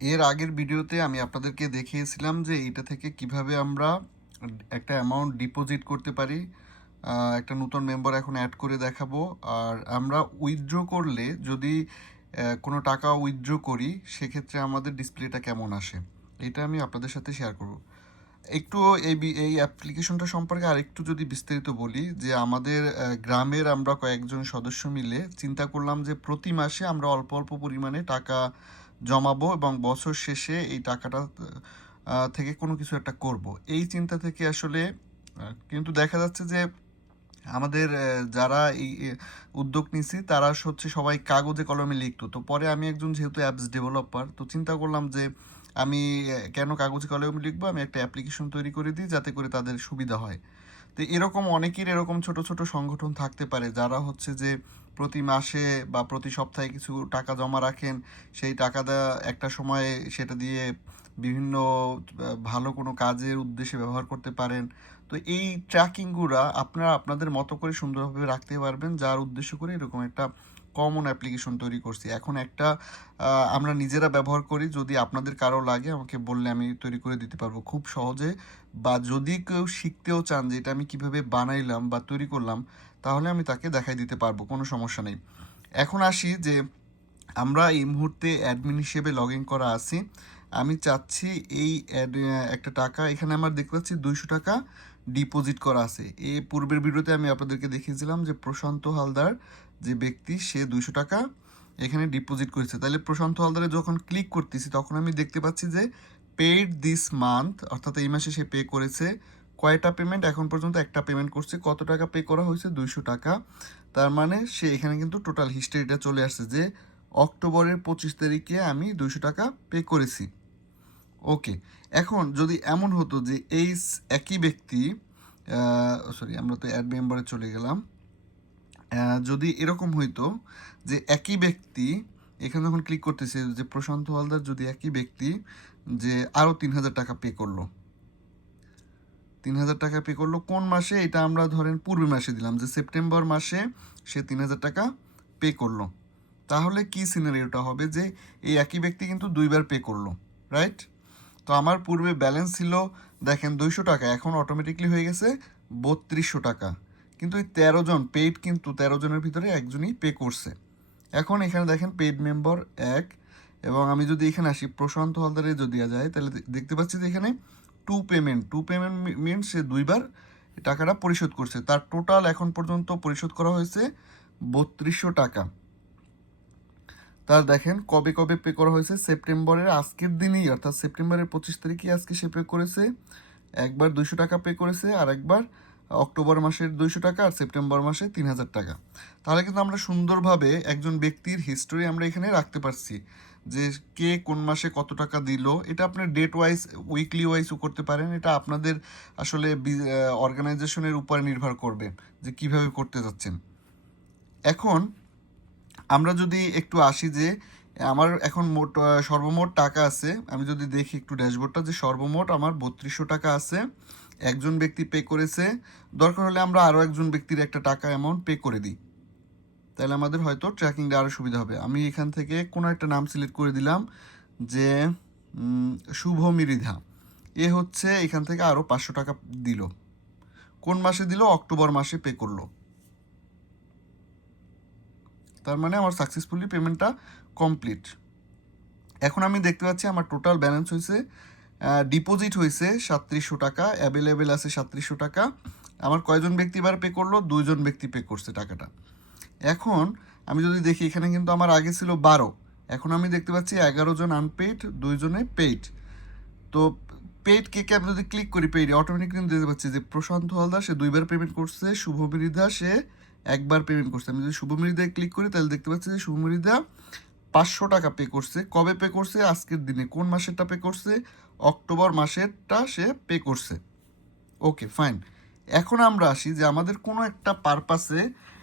এর আগের ভিডিওতে আমি আপনাদেরকে দেখিয়েছিলাম যে এটা থেকে কীভাবে আমরা একটা অ্যামাউন্ট ডিপোজিট করতে পারি। একটা নতুন মেম্বার এখন অ্যাড করে দেখাবো। আর আমরা উইথড্র করলে যদি কোনো টাকা উইথড্র করি, সেক্ষেত্রে আমাদের ডিসপ্লেটা কেমন আসে? এটা আমি আপনাদের সাথে শেয়ার করব। একটু এই এই অ্যাপ্লিকেশনটা সম্পর্কে আরেকটু যদি বিস্তারিত বলি, যে আমাদের গ্রামের আমরা কয়েকজন সদস্য মিলে চিন্তা করলাম যে প্রতি মাসে আমরা অল্প অল্প পরিমাণে টাকা জমাবো এবং বছর শেষে এই টাকাটা থেকে কোনো কিছু একটা করব। এই চিন্তা থেকে আসলে কিন্তু দেখা যাচ্ছে যে আমাদের যারা এই উদ্যোগ নিছি, তারা হচ্ছে সবাই কাগজে কলমে লিখতো। তো পরে আমি একজন যেহেতু অ্যাপস ডেভেলপার তো চিন্তা করলাম যে আমি কেন কাগজে কলমে লিখব? আমি একটা অ্যাপ্লিকেশন তৈরি করে দিই যাতে করে তাদের সুবিধা হয়। তো এরকম অনেকের এরকম ছোট ছোট সংগঠন থাকতে পারে যারা হচ্ছে যে প্রতি মাসে বা প্রতি সপ্তাহে কিছু টাকা জমা রাখেন, সেই টাকাটা একটা সময়ে সেটা দিয়ে বিভিন্ন ভালো কোনো কাজের উদ্দেশ্যে ব্যবহার করতে পারেন। তো এই ট্র্যাকিংগুলো আপনারা আপনাদের মতো করে সুন্দরভাবে রাখতে পারবেন, যার উদ্দেশ্য করে এরকম একটা কমন অ্যাপ্লিকেশন তৈরি করছি। এখন একটা আমরা নিজেরা ব্যবহার করি, যদি আপনাদের কারও লাগে, আমাকে বললে আমি তৈরি করে দিতে পারব খুব সহজে। বা যদি কেউ শিখতেও চান যে এটা আমি কীভাবে বানাইলাম বা তৈরি করলাম, তাহলে আমি তাকে দেখাই দিতে পারব, কোনো সমস্যা নেই। এখন আসি যে, আমরা এই মুহূর্তে অ্যাডমিন হিসেবে লগ ইন করা আছি। আমি চাচ্ছি এই অ্যাড একটা টাকা, এখানে আমার দেখতে পাচ্ছি দুইশো টাকা ডিপোজিট করা আছে। এই পূর্বের ভিডিওতে আমি আপনাদেরকে দেখিয়েছিলাম যে প্রশান্ত হালদার যে ব্যক্তি সে দুশো টাকা এখানে ডিপোজিট করেছে। তাহলে প্রশান্ত হালদারে যখন ক্লিক করতেছি, তখন আমি দেখতে পাচ্ছি যে পেড দিস মান্থ অর্থাৎ এই মাসে সে পে করেছে, কয়টা পেমেন্ট এখন পর্যন্ত একটা পেমেন্ট করছে। কত টাকা পে করা হয়েছে? দুইশো টাকা। তার মানে সে এখানে কিন্তু টোটাল হিস্ট্রিটা চলে আসছে যে অক্টোবরের পঁচিশ তারিখে আমি দুইশো টাকা পে করেছি। ওকে এখন যদি এমন হতো যে এই একই ব্যক্তি সরি আমরা তো অ্যাড মেম্বারে চলে গেলাম। যদি এরকম হইতো যে একই ব্যক্তি, এখানে যখন ক্লিক করতেছে যে প্রশান্ত হালদার যদি একই ব্যক্তি যে আরও তিন হাজার টাকা পে করল। তিন হাজার টাকা পে করল, কোন মাসে? এটা আমরা ধরেন পূর্বে মাসে দিলাম, যে সেপ্টেম্বর মাসে সে তিন হাজার টাকা পে করল। তাহলে কি সিনারিওটা হবে? যে এই একই ব্যক্তি কিন্তু দুইবার পে করল রাইট তো আমার পূর্বে ব্যালেন্স ছিল, দেখেন দুইশো টাকা, এখন অটোমেটিকলি হয়ে গেছে বত্রিশশো টাকা। কিন্তু এই তেরো জন পেইড কিন্তু তেরো জনের ভিতরে একজনই পে করছে। এখন এখানে দেখেন পেইড মেম্বার এক, এবং আমি যদি এখানে আসি, প্রশান্ত হালদারে যদি যায়, তাহলে দেখতে পাচ্ছি যে এখানে two payment two payment means সে দুইবার টাকাটা পরিশোধ করছে। তার টোটাল এখন পর্যন্ত পরিশোধ করা হয়েছে বত্রিশশো টাকা। তার দেখেন কবে কবে পে করা হয়েছে? সেপ্টেম্বরের আজকের দিনেই, অর্থাৎ সেপ্টেম্বরের পঁচিশ তারিখে আজকে সে পে করেছে। একবার দুইশো টাকা পে করেছে আর একবার অক্টোবর মাসের দুইশো টাকা আর সেপ্টেম্বর মাসে তিন হাজার টাকা। তাহলে কিন্তু আমরা সুন্দরভাবে একজন ব্যক্তির হিস্টোরি আমরা এখানে রাখতে পারছি যে কে কোন মাসে কত টাকা দিল। এটা আপনি ডেট ওয়াইজ উইকলি ওয়াইজও করতে পারেন। এটা আপনাদের আসলে অর্গানাইজেশনের উপরে নির্ভর করবে যে কীভাবে করতে যাচ্ছেন। এখন আমরা যদি একটু আসি যে আমার এখন মোট সর্বমোট টাকা আছে। আমি যদি দেখি একটু ড্যাশবোর্ডটা যে সর্বমোট আমার বত্রিশশো টাকা আছে। একজন ব্যক্তি পে করেছে, দরকার হলে আমরা আরও একজন ব্যক্তির একটা টাকা অ্যামাউন্ট পে করে দিই। তাহলে আমাদের হয়তো ট্র্যাকিংটা আরও সুবিধা হবে। আমি এখান থেকে কোনো একটা নাম সিলেক্ট করে দিলাম যে শুভ মৃধা এ হচ্ছে এখান থেকে আরও পাঁচশো টাকা দিল। কোন মাসে দিল? অক্টোবর মাসে পে করল। তার মানে আমার সাকসেসফুলি পেমেন্টটা কমপ্লিট এখন আমি দেখতে পাচ্ছি আমার টোটাল ব্যালেন্স হয়েছে ডিপোজিট হয়েছে সাতত্রিশশো টাকা অ্যাভেলেবেল আছে সাতত্রিশশো টাকা। আমার কয়জন ব্যক্তি এবার পে করল? দুইজন ব্যক্তি পে করছে টাকাটা। এখন আমি যদি দেখি, এখানে কিন্তু আমার আগে ছিল বারো। এখন আমি দেখতে পাচ্ছি এগারো জন আনপেইড দুইজনে পেইড তো পেইড কেকে আমি যদি ক্লিক করি পেইড অটোমেটিক কিন্তু দেখতে পাচ্ছি যে প্রশান্ত হালদার, সে দুইবার পেমেন্ট করছে। শুভমৃধা, সে একবার পেমেন্ট করছে। আমি যদি শুভমৃধায় ক্লিক করি, তাহলে দেখতে পাচ্ছি যে শুভমৃধা পাঁচশো টাকা পে করছে। কবে পে করছে? আজকের দিনে। কোন মাসেরটা পে করছে? অক্টোবর মাসেরটা সে পে করছে। ওকে ফাইন এখন আমরা আসি যে আমাদের কোনো একটা পারপাসে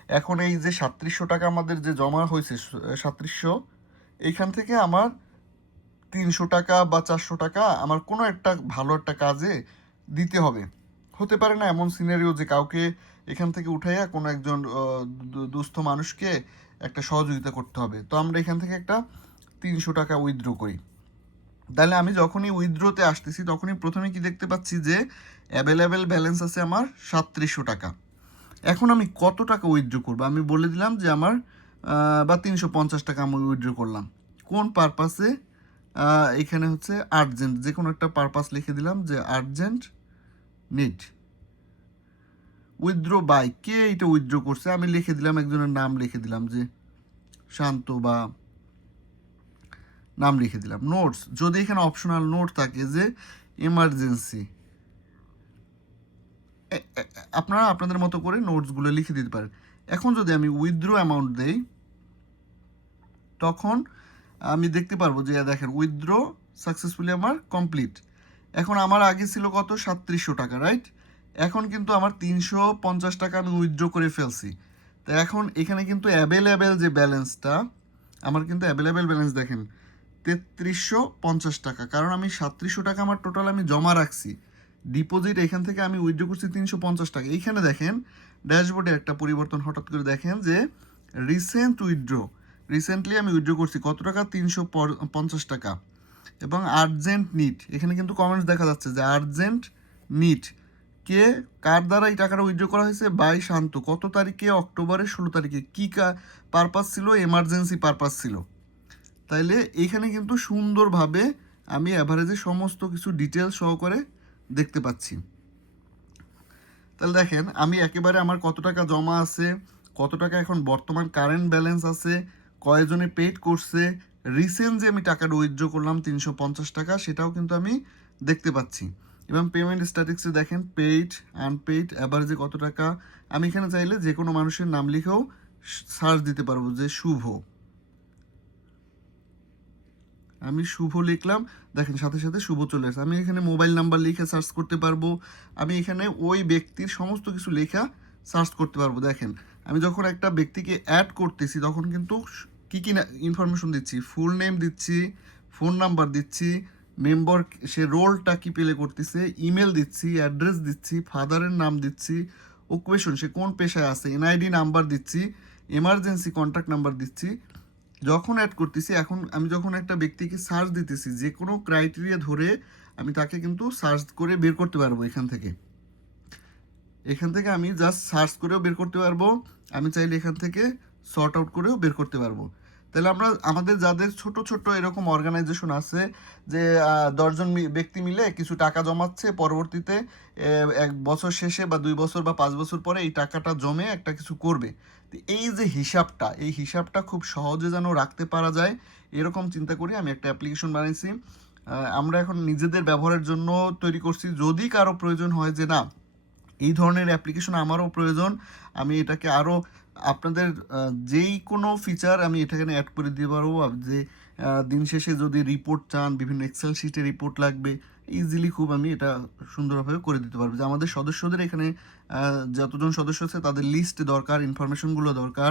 এখন এই যে সাতত্রিশশো টাকা আমাদের যে জমা হয়েছে, সাতত্রিশশো এইখান থেকে আমার তিনশো টাকা বা চারশো টাকা আমার কোনো একটা ভালো একটা কাজে দিতে হবে। হতে পারে না এমন সিনারিও যে কাউকে এখান থেকে উঠাইয়া কোনো একজন দুস্থ মানুষকে একটা সহযোগিতা করতে হবে। তো আমরা এখান থেকে একটা তিনশো টাকা উইথড্র করি। তাহলে আমি যখনই উইথড্রোতে আসতেছি, তখনই প্রথমে কি দেখতে পাচ্ছি যে অ্যাভেলেবেল ব্যালেন্স আছে আমার সাতত্রিশশো টাকা। এখন আমি কত টাকা উইথড্র করব? আমি বলে দিলাম যে আমার বা তিনশো পঞ্চাশ টাকা আমি উইথড্র করলাম। কোন পারপাসে এখানে হচ্ছে আর্জেন্ট যে কোনো একটা পারপাস লিখে দিলাম যে আর্জেন্ট নিড উইথড্র বাই কে এটা উইথড্র করছে? আমি লিখে দিলাম, একজনের নাম লিখে দিলাম যে শান্ত বা নাম লিখে দিলাম। নোটস যদি এখানে অপশনাল নোট থাকে যে এমার্জেন্সি আপনারা আপনাদের মতো করে নোটসগুলো লিখে দিতে পারেন। এখন যদি আমি উইথড্র অ্যামাউন্ট দেই, তখন আমি দেখতে পারব যে, দেখেন উইথড্র সাকসেসফুলি আমার কমপ্লিট এখন আমার আগে ছিল কত? সাতত্রিশশো টাকা রাইট এখন কিন্তু আমার তিনশো পঞ্চাশ টাকা আমি উইথড্র করে ফেলছি। তো এখন এখানে কিন্তু অ্যাভেলেবেল যে ব্যালেন্সটা আমার কিন্তু অ্যাভেলেবেল ব্যালেন্স দেখেন, তেত্রিশশো পঞ্চাশ টাকা। কারণ আমি সাতত্রিশশো টাকা আমার টোটাল আমি জমা রাখছি। ডিপোজিট এখান থেকে আমি উইথড্র করছি তিনশো পঞ্চাশ টাকা। এইখানে দেখেন ড্যাশবোর্ডে একটা পরিবর্তন হঠাৎ করে দেখেন যে রিসেন্ট উইথড্র রিসেন্টলি আমি উইথড্র করছি কত টাকা? তিনশো পঞ্চাশ টাকা। এবং আর্জেন্ট নিট এখানে কিন্তু কমেন্টস দেখা যাচ্ছে যে আর্জেন্ট নিট কে কার দ্বারা এই টাকাটা উইথড্র করা হয়েছে? বাই শান্ত। কত তারিখে? অক্টোবরের ষোলো তারিখে। কী পারপাস ছিল? এমার্জেন্সি পারপাস ছিল। তাইলে এখানে কিন্তু সুন্দরভাবে আমি অ্যাভারেজে সমস্ত কিছু ডিটেলস সহকারে দেখতে পাচ্ছি। তাহলে দেখেন, আমি একেবারে আমার কত টাকা জমা আছে, কত টাকা এখন বর্তমান কারেন্ট ব্যালেন্স আছে, কয়জনে পেড করছে রিসেন্ট যে আমি টাকাটা উইথড্র করলাম তিনশো পঞ্চাশ টাকা, সেটাও কিন্তু আমি দেখতে পাচ্ছি। এবং পেমেন্ট স্ট্যাটিক্সে দেখেন পেইড আনপেইড অ্যাভারেজে কত টাকা, আমি এখানে চাইলে যে কোনো মানুষের নাম লিখেও সার্চ দিতে পারব যে শুভ। আমি শুভ লিখলাম, দেখেন সাথে সাথে শুভ চলে আসে। আমি এখানে মোবাইল নাম্বার লিখে সার্চ করতে পারব। আমি এখানে ওই ব্যক্তির সমস্ত কিছু লেখা সার্চ করতে পারব। দেখেন, আমি যখন একটা ব্যক্তিকে অ্যাড করতেছি, তখন কিন্তু কী কী ইনফরমেশন দিচ্ছি? ফুল নেম দিচ্ছি ফোন নাম্বার দিচ্ছি মেম্বার সে রোলটা কি প্লে করতেছে? ইমেল দিচ্ছি অ্যাড্রেস দিচ্ছি ফাদারের নাম দিচ্ছি ওকুয়েশন সে কোন পেশায় আছে? এনআইডি নাম্বার দিচ্ছি এমার্জেন্সি কন্ট্যাক্ট নাম্বার দিচ্ছি। যখন অ্যাড করতেছি, এখন আমি যখন একটা ব্যক্তিকে সার্চ দিতেছি, যে কোনো ক্রাইটেরিয়া ধরে আমি তাকে কিন্তু সার্চ করে বের করতে পারব এখান থেকে। এখান থেকে আমি জাস্ট সার্চ করেও বের করতে পারব, আমি চাইলে এখান থেকে শর্ট আউট করেও বের করতে পারব। তাহলে আমরা আমাদের যাদের ছোট ছোট এরকম অর্গানাইজেশন আছে যে দশজন ব্যক্তি মিলে কিছু টাকা জমাচ্ছে পরবর্তীতে এক বছর শেষে বা দুই বছর বা পাঁচ বছর পরে এই টাকাটা জমে একটা কিছু করবে। তো এই যে হিসাবটা, এই হিসাবটা খুব সহজে যেন রাখতে পারা যায়, এরকম চিন্তা করি আমি একটা অ্যাপ্লিকেশন বানিয়েছি। আমরা এখন নিজেদের ব্যবহারের জন্য তৈরি করছি। যদি কারও প্রয়োজন হয় যে, না, এই ধরনের অ্যাপ্লিকেশন আমারও প্রয়োজন, আমি এটাকে আরও আপনাদের যেই কোনো ফিচার আমি এটাখানে অ্যাড করে দিতে পারব যে দিন শেষে যদি রিপোর্ট চান, বিভিন্ন এক্সেল শিটে রিপোর্ট লাগবে ইজিলি খুব আমি এটা সুন্দরভাবে করে দিতে পারব। যে আমাদের সদস্যদের এখানে যতজন সদস্য আছে তাদের লিস্ট দরকার ইনফরমেশনগুলো দরকার।